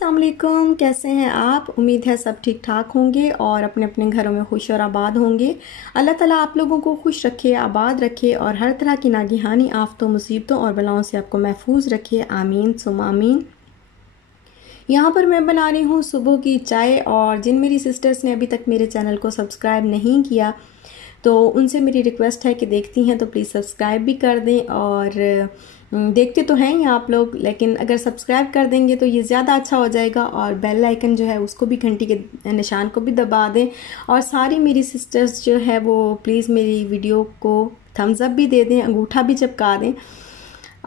अस्सलामुअलैकुम, कैसे हैं आप। उम्मीद है सब ठीक ठाक होंगे और अपने अपने घरों में खुश और आबाद होंगे। अल्लाह ताला आप लोगों को खुश रखे, आबाद रखे और हर तरह की नागिहानी आफतों, मुसीबतों और बलाओं से आपको महफूज रखे। आमीन सुम आमीन। यहाँ पर मैं बना रही हूँ सुबह की चाय, और जिन मेरी सिस्टर्स ने अभी तक मेरे चैनल को सब्सक्राइब नहीं किया तो उनसे मेरी रिक्वेस्ट है कि देखती हैं तो प्लीज़ सब्सक्राइब भी कर दें। और देखते तो हैं ही आप लोग, लेकिन अगर सब्सक्राइब कर देंगे तो ये ज़्यादा अच्छा हो जाएगा। और बेल आइकन जो है उसको भी, घंटी के निशान को भी दबा दें। और सारी मेरी सिस्टर्स जो है वो प्लीज़ मेरी वीडियो को थम्स अप भी दे दें, अंगूठा भी चिपका दें।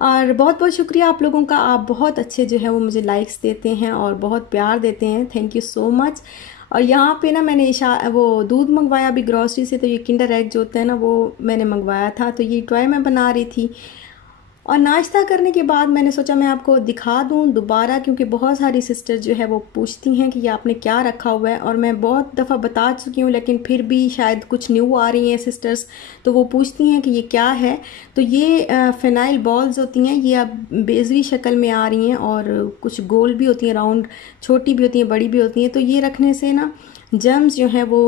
और बहुत बहुत शुक्रिया आप लोगों का, आप बहुत अच्छे जो है वो मुझे लाइक्स देते हैं और बहुत प्यार देते हैं। Thank you so much. और यहाँ पे ना मैंने वो दूध मंगवाया अभी ग्रॉसरी से, तो ये किंडर एग जो होता है ना वो मैंने मंगवाया था, तो ये टॉय मैं बना रही थी। और नाश्ता करने के बाद मैंने सोचा मैं आपको दिखा दूं दोबारा, क्योंकि बहुत सारी सिस्टर्स जो है वो पूछती हैं कि ये आपने क्या रखा हुआ है। और मैं बहुत दफ़ा बता चुकी हूँ, लेकिन फिर भी शायद कुछ न्यू आ रही हैं सिस्टर्स, तो वो पूछती हैं कि ये क्या है। तो ये फ़िनाइल बॉल्स होती हैं, ये अब बेजवी शक्ल में आ रही हैं और कुछ गोल भी होती हैं, राउंड, छोटी भी होती हैं, बड़ी भी होती हैं। तो ये रखने से ना जर्म्स जो हैं वो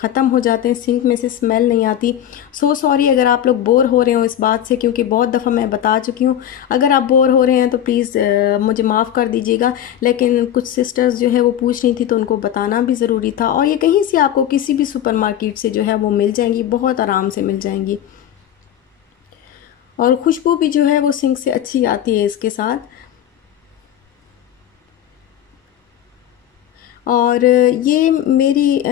ख़त्म हो जाते हैं, सिंक में से स्मेल नहीं आती। सो सॉरी अगर आप लोग बोर हो रहे हो इस बात से, क्योंकि बहुत दफ़ा मैं बता चुकी हूँ। अगर आप बोर हो रहे हैं तो प्लीज़ मुझे माफ़ कर दीजिएगा, लेकिन कुछ सिस्टर्स जो है वो पूछ रही थी तो उनको बताना भी ज़रूरी था। और ये कहीं से आपको किसी भी सुपरमार्केट से जो है वो मिल जाएंगी, बहुत आराम से मिल जाएंगी। और खुशबू भी जो है वो सिंक से अच्छी आती है इसके साथ। और ये मेरी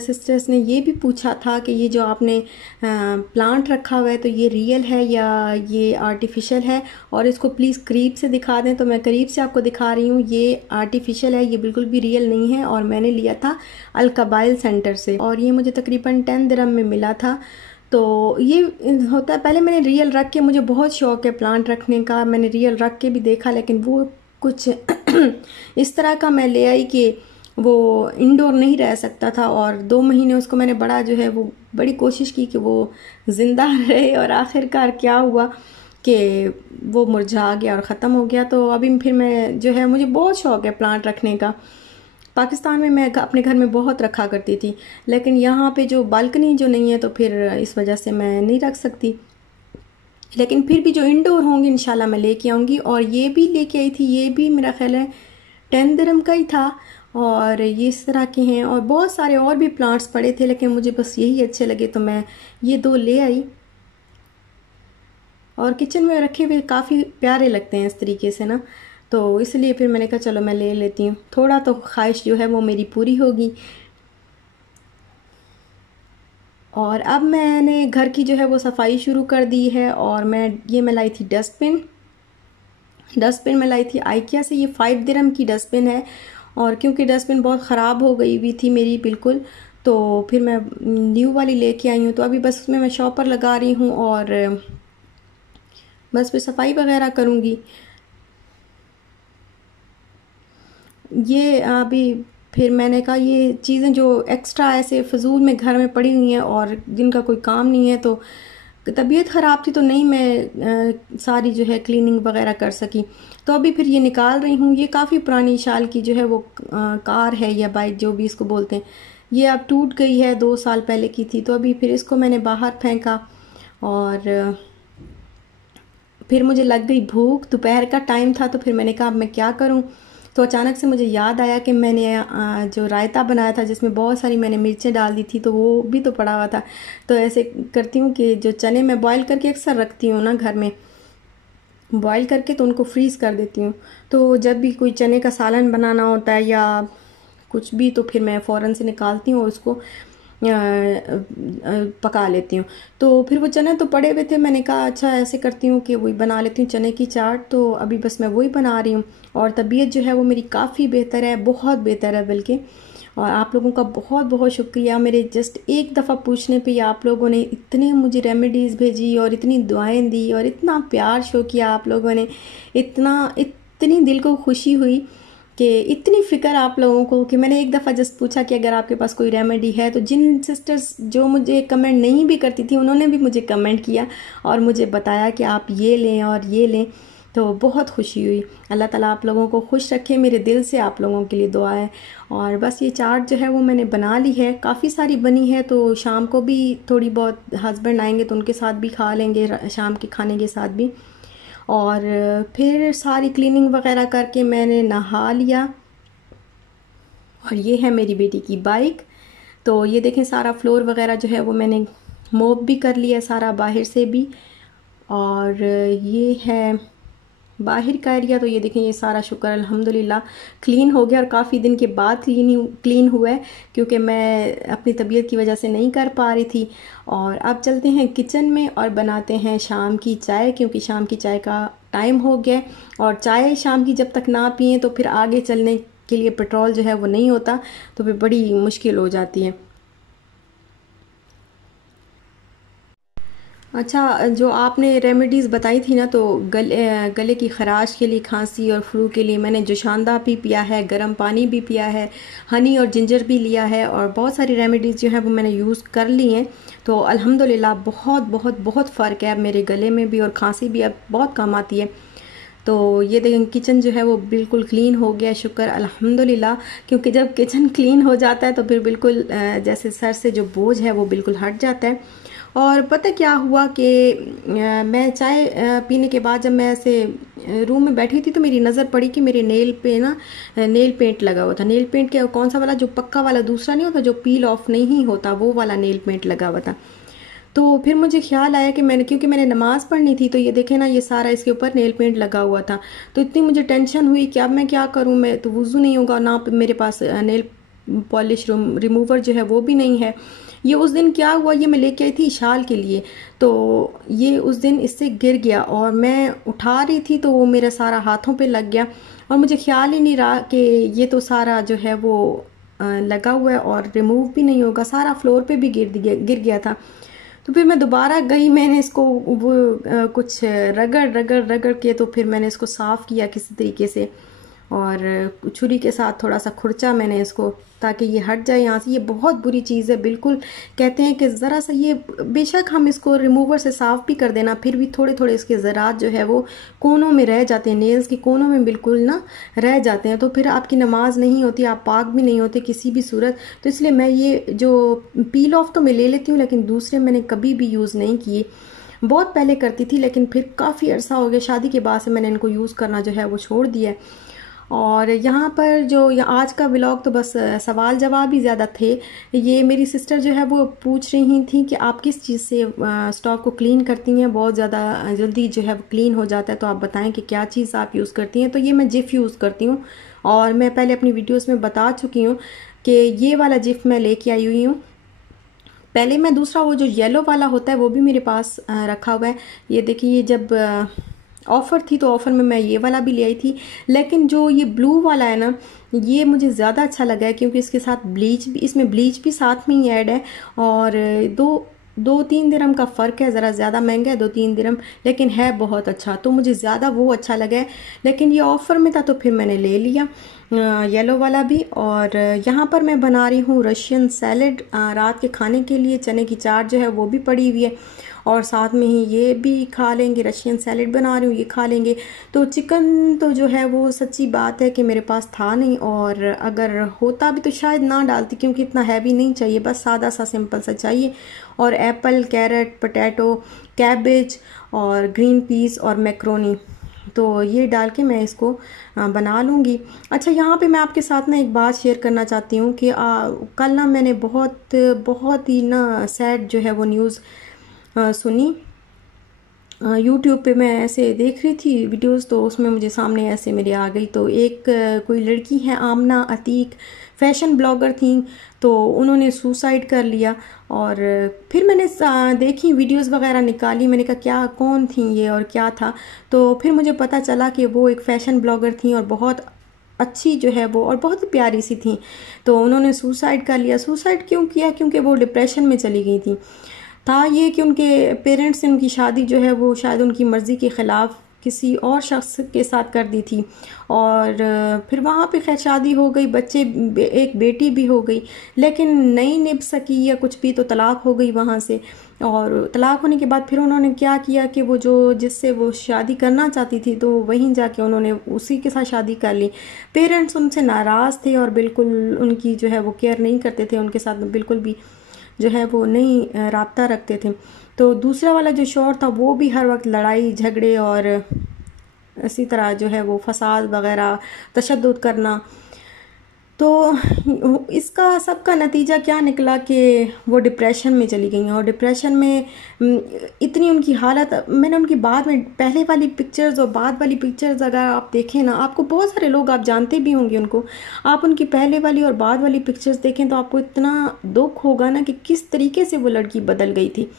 सिस्टर्स ने ये भी पूछा था कि ये जो आपने प्लांट रखा हुआ है तो ये रियल है या ये आर्टिफिशियल है, और इसको प्लीज़ करीब से दिखा दें। तो मैं करीब से आपको दिखा रही हूँ, ये आर्टिफिशियल है, ये बिल्कुल भी रियल नहीं है। और मैंने लिया था अल-कबाइल सेंटर से, और ये मुझे तकरीबन 10 दिरहम में मिला था। तो ये होता है, पहले मैंने रियल रख के, मुझे बहुत शौक़ है प्लांट रखने का, मैंने रियल रख के भी देखा, लेकिन वो कुछ इस तरह का मैं ले आई कि वो इंडोर नहीं रह सकता था। और 2 महीने उसको मैंने बड़ा जो है वो बड़ी कोशिश की कि वो ज़िंदा रहे, और आखिरकार क्या हुआ कि वो मुरझा गया और ख़त्म हो गया। तो अभी फिर मैं जो है, मुझे बहुत शौक़ है प्लांट रखने का। पाकिस्तान में मैं अपने घर में बहुत रखा करती थी, लेकिन यहाँ पे जो बालकनी जो नहीं है तो फिर इस वजह से मैं नहीं रख सकती। लेकिन फिर भी जो इंडोर होंगे इंशाल्लाह मैं लेके आऊँगी। और ये भी लेके आई थी, ये भी मेरा ख्याल है 10 दिरहम का ही था। और ये इस तरह के हैं, और बहुत सारे और भी प्लांट्स पड़े थे, लेकिन मुझे बस यही अच्छे लगे तो मैं ये 2 ले आई। और किचन में रखे हुए काफ़ी प्यारे लगते हैं इस तरीके से ना, तो इसलिए फिर मैंने कहा चलो मैं ले लेती हूँ, थोड़ा तो ख्वाहिश जो है वो मेरी पूरी होगी। और अब मैंने घर की जो है वो सफाई शुरू कर दी है। और मैं लाई थी डस्टबिन मैं लाई थी आइकिया से, ये 5 दिरहम की डस्टबिन है। और क्योंकि डस्टबिन बहुत ख़राब हो गई हुई थी मेरी बिल्कुल, तो फिर मैं न्यू वाली लेके आई हूँ। तो अभी बस उसमें मैं शॉपर लगा रही हूँ और बस फिर सफाई वगैरह करूँगी। ये अभी फिर मैंने कहा ये चीज़ें जो एक्स्ट्रा ऐसे फजूल में घर में पड़ी हुई हैं और जिनका कोई काम नहीं है, तो तबीयत ख़राब थी तो नहीं मैं सारी जो है क्लीनिंग वगैरह कर सकी। तो अभी फिर ये निकाल रही हूँ। ये काफ़ी पुरानी शाल की जो है वो कार है या बाइक जो भी इसको बोलते हैं, ये अब टूट गई है, 2 साल पहले की थी। तो अभी फिर इसको मैंने बाहर फेंका। और फिर मुझे लग गई भूख, दोपहर का टाइम था, तो फिर मैंने कहा अब मैं क्या करूँ। तो अचानक से मुझे याद आया कि मैंने जो रायता बनाया था जिसमें बहुत सारी मैंने मिर्चें डाल दी थी, तो वो भी तो पड़ा हुआ था। तो ऐसे करती हूँ कि जो चने मैं बॉईल करके अक्सर रखती हूँ ना घर में, बॉईल करके तो उनको फ्रीज़ कर देती हूँ। तो जब भी कोई चने का सालन बनाना होता है या कुछ भी, तो फिर मैं फ़ौरन से निकालती हूँ और उसको पका लेती हूँ। तो फिर वो चने तो पड़े हुए थे, मैंने कहा अच्छा ऐसे करती हूँ कि वही बना लेती हूँ चने की चाट। तो अभी बस मैं वही बना रही हूँ। और तबीयत जो है वो मेरी काफ़ी बेहतर है, बहुत बेहतर है बल्कि। और आप लोगों का बहुत बहुत शुक्रिया, मेरे जस्ट एक दफ़ा पूछने पे आप लोगों ने इतने मुझे रेमेडीज़ भेजी और इतनी दुआएं दी और इतना प्यार शो किया आप लोगों ने, इतनी दिल को खुशी हुई कि इतनी फ़िक्र आप लोगों को, कि मैंने एक दफ़ा जस्ट पूछा कि अगर आपके पास कोई रेमेडी है। तो जिन सिस्टर्स जो मुझे कमेंट नहीं भी करती थी उन्होंने भी मुझे कमेंट किया और मुझे बताया कि आप ये लें और ये लें। तो बहुत खुशी हुई। अल्लाह ताला आप लोगों को खुश रखे, मेरे दिल से आप लोगों के लिए दुआ है। और बस ये चाट जो है वो मैंने बना ली है, काफ़ी सारी बनी है, तो शाम को भी थोड़ी बहुत हस्बैंड आएंगे तो उनके साथ भी खा लेंगे, शाम के खाने के साथ भी। और फिर सारी क्लीनिंग वगैरह करके मैंने नहा लिया। और ये है मेरी बेटी की बाइक। तो ये देखें सारा फ्लोर वगैरह जो है वो मैंने मोप भी कर लिया सारा, बाहर से भी। और ये है बाहर का एरिया। तो ये देखें ये सारा शुक्र अल्हम्दुलिल्लाह क्लीन हो गया, और काफ़ी दिन के बाद क्लीन हुआ है, क्योंकि मैं अपनी तबीयत की वजह से नहीं कर पा रही थी। और अब चलते हैं किचन में और बनाते हैं शाम की चाय, क्योंकि शाम की चाय का टाइम हो गया। और चाय शाम की जब तक ना पिए तो फिर आगे चलने के लिए पेट्रोल जो है वो नहीं होता, तो फिर बड़ी मुश्किल हो जाती है। अच्छा, जो आपने रेमेडीज़ बताई थी ना, तो गले की ख़राश के लिए, खांसी और फ्लू के लिए मैंने जोशानदा भी पिया है, गर्म पानी भी पिया है, हनी और जिंजर भी लिया है, और बहुत सारी रेमेडीज़ जो हैं वो मैंने यूज़ कर ली हैं। तो अल्हम्दुलिल्लाह बहुत बहुत बहुत फ़र्क है अब मेरे गले में भी, और खांसी भी अब बहुत कम आती है। तो ये देखें किचन जो है वो बिल्कुल क्लीन हो गया, शुक्र अल्हम्दुलिल्लाह। क्योंकि जब किचन क्लीन हो जाता है तो फिर बिल्कुल जैसे सर से जो बोझ है वो बिल्कुल हट जाता है। और पता क्या हुआ कि मैं चाय पीने के बाद जब मैं ऐसे रूम में बैठी थी तो मेरी नज़र पड़ी कि मेरे नेल पे ना नेल पेंट लगा हुआ था। नेल पेंट के कौन सा वाला, जो पक्का वाला दूसरा नहीं होता जो पील ऑफ नहीं होता, वो वाला नेल पेंट लगा हुआ था। तो फिर मुझे ख्याल आया कि क्योंकि मैंने नमाज़ पढ़नी थी, तो ये देखे ना ये सारा इसके ऊपर नेल पेंट लगा हुआ था। तो इतनी मुझे टेंशन हुई कि अब मैं क्या करूं, मैं तो वुज़ू नहीं होगा ना, मेरे पास नेल पॉलिश रिमूवर जो है वो भी नहीं है। ये उस दिन क्या हुआ, ये मैं लेके आई थी शाल के लिए, तो ये उस दिन इससे गिर गया, और मैं उठा रही थी तो वो मेरा सारा हाथों पे लग गया, और मुझे ख्याल ही नहीं रहा कि ये तो सारा जो है वो लगा हुआ है और रिमूव भी नहीं होगा, सारा फ्लोर पे भी गिर गया था। तो फिर मैं दोबारा गई, मैंने इसको वो कुछ रगड़ रगड़ रगड़ के तो फिर मैंने इसको साफ़ किया किसी तरीके से, और छुरी के साथ थोड़ा सा खुरचा मैंने इसको, ताकि ये हट जाए यहाँ से। ये बहुत बुरी चीज़ है, बिल्कुल कहते हैं कि ज़रा सा ये, बेशक हम इसको रिमूवर से साफ़ भी कर देना, फिर भी थोड़े थोड़े इसके ज़रात जो है वो कोनों में रह जाते हैं, नेल्स के कोनों में बिल्कुल ना रह जाते हैं, तो फिर आपकी नमाज नहीं होती, आप पाक भी नहीं होते किसी भी सूरत। तो इसलिए मैं ये जो पील ऑफ तो मैं ले लेती हूँ, लेकिन दूसरे मैंने कभी भी यूज़ नहीं किए। बहुत पहले करती थी, लेकिन फिर काफ़ी अरसा हो गया, शादी के बाद से मैंने इनको यूज़ करना जो है वो छोड़ दिया है। और यहाँ पर जो आज का व्लॉग तो बस सवाल जवाब ही ज़्यादा थे। ये मेरी सिस्टर जो है वो पूछ रही थी कि आप किस चीज़ से स्टॉक को क्लीन करती हैं, बहुत ज़्यादा जल्दी जो है वो क्लीन हो जाता है, तो आप बताएं कि क्या चीज़ आप यूज़ करती हैं। तो ये मैं जिफ यूज़ करती हूँ, और मैं पहले अपनी वीडियोज़ में बता चुकी हूँ कि ये वाला जिफ मैं लेके आई हुई हूँ। पहले मैं दूसरा वो जो येलो वाला होता है वो भी मेरे पास रखा हुआ है। ये देखिए, जब ऑफ़र थी तो ऑफ़र में मैं ये वाला भी ले आई थी, लेकिन जो ये ब्लू वाला है ना, ये मुझे ज़्यादा अच्छा लगा है, क्योंकि इसके साथ ब्लीच भी, इसमें ब्लीच भी साथ में ही ऐड है, और दो तीन दिरहम का फ़र्क है, ज़रा ज़्यादा महंगा है 2-3 दिरहम, लेकिन है बहुत अच्छा, तो मुझे ज़्यादा वो अच्छा लगा है। लेकिन ये ऑफ़र में था तो फिर मैंने ले लिया येलो वाला भी। और यहाँ पर मैं बना रही हूँ रशियन सैलेड, रात के खाने के लिए चने की चाट जो है वो भी पड़ी हुई है, और साथ में ही ये भी खा लेंगे, रशियन सैलेड बना रही हूँ, ये खा लेंगे। तो चिकन तो जो है वो सच्ची बात है कि मेरे पास था नहीं, और अगर होता भी तो शायद ना डालती, क्योंकि इतना हैवी नहीं चाहिए, बस सादा सा सिंपल सा चाहिए। और एप्पल, कैरेट, पोटैटो, कैबेज और ग्रीन पीस और मैक्रोनी, तो ये डाल के मैं इसको बना लूँगी। अच्छा, यहाँ पे मैं आपके साथ ना एक बात शेयर करना चाहती हूँ कि कल ना मैंने बहुत ही ना सैड जो है वो न्यूज़ सुनी। यूट्यूब पे मैं ऐसे देख रही थी वीडियोस, तो उसमें मुझे सामने ऐसे मेरे आ गई। तो एक कोई लड़की है आमना अतीक, फैशन ब्लॉगर थी, तो उन्होंने सुसाइड कर लिया। और फिर मैंने देखी वीडियोस वगैरह निकाली, मैंने कहा क्या, कौन थी ये और क्या था। तो फिर मुझे पता चला कि वो एक फ़ैशन ब्लॉगर थी, और बहुत अच्छी जो है वो, और बहुत ही प्यारी सी थी। तो उन्होंने सुसाइड कर लिया। सुसाइड क्यों किया? क्योंकि वो डिप्रेशन में चली गई थी। ये कि उनके पेरेंट्स ने उनकी शादी जो है वो शायद उनकी मर्ज़ी के ख़िलाफ़ किसी और शख्स के साथ कर दी थी। और फिर वहाँ पे खैर शादी हो गई, बच्चे, एक बेटी भी हो गई, लेकिन नहीं निभ सकी या कुछ भी, तो तलाक हो गई वहाँ से। और तलाक होने के बाद फिर उन्होंने क्या किया कि वो जो जिससे वो शादी करना चाहती थी तो वहीं जाके उन्होंने उसी के साथ शादी कर ली। पेरेंट्स उनसे नाराज़ थे और बिल्कुल उनकी जो है वो केयर नहीं करते थे, उनके साथ बिल्कुल भी जो है वो नहीं राब्ता रखते थे। तो दूसरा वाला जो शौहर था वो भी हर वक्त लड़ाई झगड़े और इसी तरह जो है वो फसाद वगैरह, तशद्दुद करना। तो इसका सबका नतीजा क्या निकला कि वो डिप्रेशन में चली गई। और डिप्रेशन में इतनी उनकी हालत, मैंने उनकी बाद में पहले वाली पिक्चर्स और बाद वाली पिक्चर्स अगर आप देखें ना, आपको बहुत सारे लोग आप जानते भी होंगे उनको, आप उनकी पहले वाली और बाद वाली पिक्चर्स देखें तो आपको इतना दुख होगा ना कि किस तरीके से वो लड़की बदल गई थी।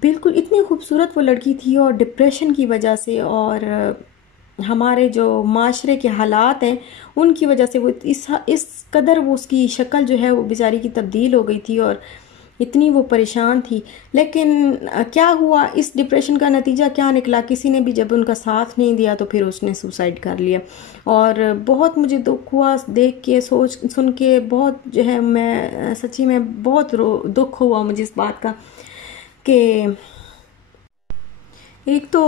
बिल्कुल इतनी खूबसूरत वो लड़की थी और डिप्रेशन की वजह से और हमारे जो माशरे के हालात हैं उनकी वजह से वो इस कदर वो उसकी शक्ल जो है वो बेचारी की तब्दील हो गई थी और इतनी वो परेशान थी। लेकिन क्या हुआ, इस डिप्रेशन का नतीजा क्या निकला, किसी ने भी जब उनका साथ नहीं दिया तो फिर उसने सुसाइड कर लिया। और बहुत मुझे दुख हुआ देख के, सोच सुन के, बहुत जो है मैं सच्ची में बहुत दुख हुआ मुझे इस बात का कि एक तो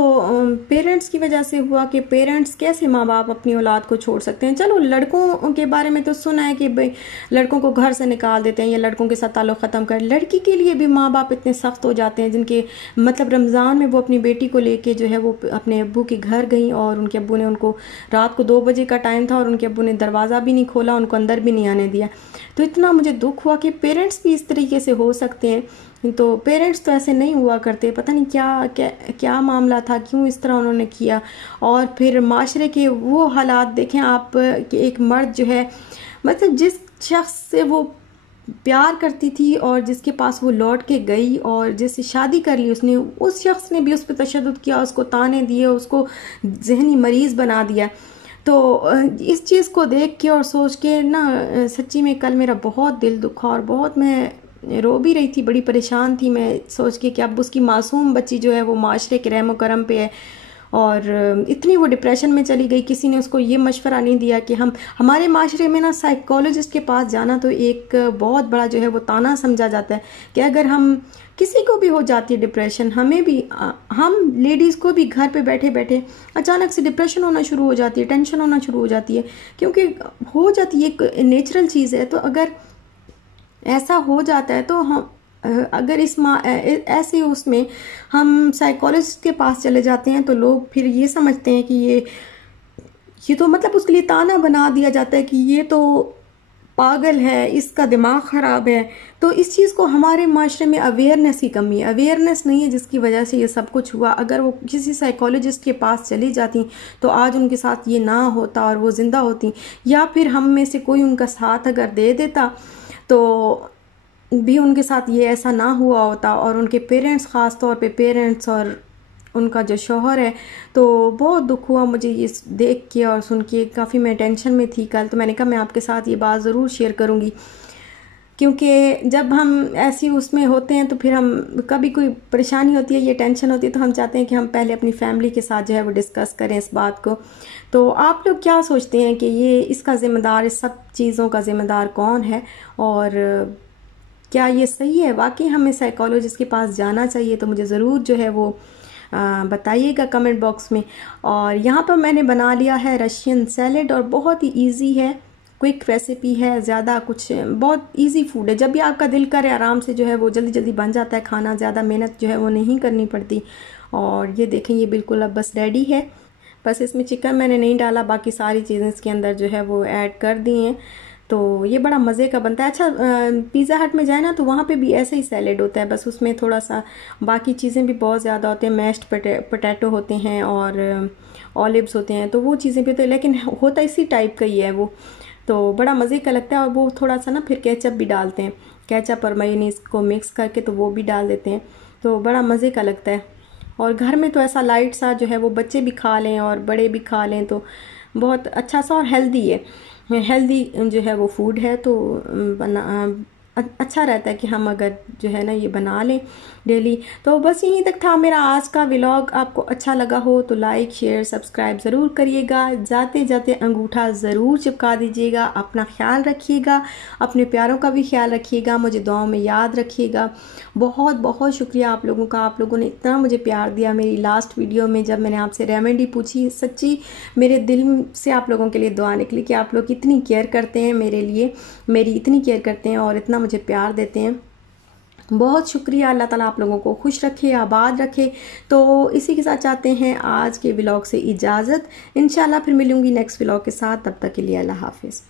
पेरेंट्स की वजह से हुआ कि पेरेंट्स कैसे माँ बाप अपनी औलाद को छोड़ सकते हैं। चलो लड़कों के बारे में तो सुना है कि भाई लड़कों को घर से निकाल देते हैं या लड़कों के साथ ताल्लुक़ ख़त्म कर, लड़की के लिए भी माँ बाप इतने सख्त हो जाते हैं जिनके मतलब रमज़ान में वो अपनी बेटी को लेके जो है वो अपने अब्बू के घर गई और उनके अब्बू ने उनको, रात को 2 बजे का टाइम था और उनके अब्बू ने दरवाज़ा भी नहीं खोला, उनको अंदर भी नहीं आने दिया। तो इतना मुझे दुख हुआ कि पेरेंट्स भी इस तरीके से हो सकते हैं। तो पेरेंट्स तो ऐसे नहीं हुआ करते, पता नहीं क्या मामला था, क्यों इस तरह उन्होंने किया। और फिर माशरे के वो हालात देखें आप कि एक मर्द जो है, मतलब जिस शख्स से वो प्यार करती थी और जिसके पास वो लौट के गई और जिससे शादी कर ली उसने, उस शख्स ने भी उस पर तशद्दुद किया, उसको ताने दिए, उसको जहनी मरीज़ बना दिया। तो इस चीज़ को देख के और सोच के ना सच्ची में कल मेरा बहुत दिल दुखा और बहुत मैं रो भी रही थी, बड़ी परेशान थी मैं सोच के कि अब उसकी मासूम बच्ची जो है वो माशरे के रहमो करम पे है और इतनी वो डिप्रेशन में चली गई। किसी ने उसको ये मशवरा नहीं दिया कि हमारे माशरे में ना साइकोलॉजिस्ट के पास जाना तो एक बहुत बड़ा जो है वो ताना समझा जाता है कि अगर हम किसी को भी हो जाती है डिप्रेशन, हमें भी, हम लेडीज़ को भी घर पे बैठे बैठे अचानक से डिप्रेशन होना शुरू हो जाती है, टेंशन होना शुरू हो जाती है, क्योंकि हो जाती है, एक नेचुरल चीज़ है। तो अगर ऐसा हो जाता है तो हम अगर ऐसे उसमें हम साइकोलॉजिस्ट के पास चले जाते हैं तो लोग फिर ये समझते हैं कि ये तो मतलब उसके लिए ताना बना दिया जाता है कि ये तो पागल है, इसका दिमाग ख़राब है। तो इस चीज़ को हमारे माशरे में अवेयरनेस की कमी है, अवेयरनेस नहीं है जिसकी वजह से ये सब कुछ हुआ। अगर वो किसी साइकोलॉजिस्ट के पास चली जाती तो आज उनके साथ ये ना होता और वो ज़िंदा होती, या फिर हम में से कोई उनका साथ अगर दे देता तो भी उनके साथ ये ऐसा ना हुआ होता। और उनके पेरेंट्स, ख़ास तौर पे पेरेंट्स और उनका जो शौहर है, तो बहुत दुख हुआ मुझे ये देख के और सुन के, काफ़ी मैं टेंशन में थी कल। तो मैंने कहा मैं आपके साथ ये बात ज़रूर शेयर करूँगी, क्योंकि जब हम ऐसी उसमें होते हैं तो फिर हम कभी कोई परेशानी होती है, ये टेंशन होती है, तो हम चाहते हैं कि हम पहले अपनी फैमिली के साथ जो है वो डिस्कस करें इस बात को। तो आप लोग क्या सोचते हैं कि ये इसका ज़िम्मेदार, इस सब चीज़ों का ज़िम्मेदार कौन है, और क्या ये सही है, वाकई हमें साइकोलॉजिस्ट के पास जाना चाहिए? तो मुझे ज़रूर जो है वो बताइएगा कमेंट बॉक्स में। और यहाँ पर मैंने बना लिया है रशियन सैलेड, और बहुत ही इजी है, क्विक रेसिपी है, ज़्यादा कुछ, बहुत इजी फूड है। जब भी आपका दिल करे आराम से जो है वो जल्दी जल्दी बन जाता है खाना, ज़्यादा मेहनत जो है वो नहीं करनी पड़ती। और ये देखें, ये बिल्कुल अब बस रेडी है। बस इसमें चिकन मैंने नहीं डाला, बाकी सारी चीज़ें इसके अंदर जो है वो ऐड कर दी हैं। तो ये बड़ा मज़े का बनता है। अच्छा, पिज़्ज़ा हट में जाए ना तो वहाँ पे भी ऐसे ही सैलेड होता है, बस उसमें थोड़ा सा बाकी चीज़ें भी बहुत ज़्यादा होते हैं, मैश्ड पोटैटो होते हैं और ऑलिव्स होते हैं, तो वो चीज़ें भी होती है, लेकिन होता इसी टाइप का ही है वो। तो बड़ा मज़े का लगता है। और वो थोड़ा सा ना फिर केचप भी डालते हैं, केचप और मेयोनीज़ को मिक्स करके तो वो भी डाल देते हैं, तो बड़ा मज़े का लगता है। और घर में तो ऐसा लाइट सा जो है वो बच्चे भी खा लें और बड़े भी खा लें तो बहुत अच्छा सा और हेल्दी है, हेल्दी जो है वो फूड है। तो अच्छा रहता है कि हम अगर जो है ना ये बना लें डेली। तो बस यहीं तक था मेरा आज का व्लॉग। आपको अच्छा लगा हो तो लाइक शेयर सब्सक्राइब ज़रूर करिएगा। जाते जाते अंगूठा ज़रूर चिपका दीजिएगा। अपना ख्याल रखिएगा, अपने प्यारों का भी ख्याल रखिएगा, मुझे दुआओं में याद रखिएगा। बहुत बहुत शुक्रिया आप लोगों का, आप लोगों ने इतना मुझे प्यार दिया। मेरी लास्ट वीडियो में जब मैंने आपसे रेमेडी पूछी, सच्ची मेरे दिल से आप लोगों के लिए दुआ निकली कि आप लोग इतनी केयर करते हैं मेरे लिए, मेरी इतनी केयर करते हैं और इतना मुझे प्यार देते हैं। बहुत शुक्रिया। अल्लाह ताला आप लोगों को खुश रखे, आबाद रखे। तो इसी के साथ चाहते हैं आज के व्लॉग से इजाज़त। इंशाल्लाह फिर मिलूंगी नेक्स्ट व्लॉग के साथ। तब तक के लिए अल्लाह हाफिज़।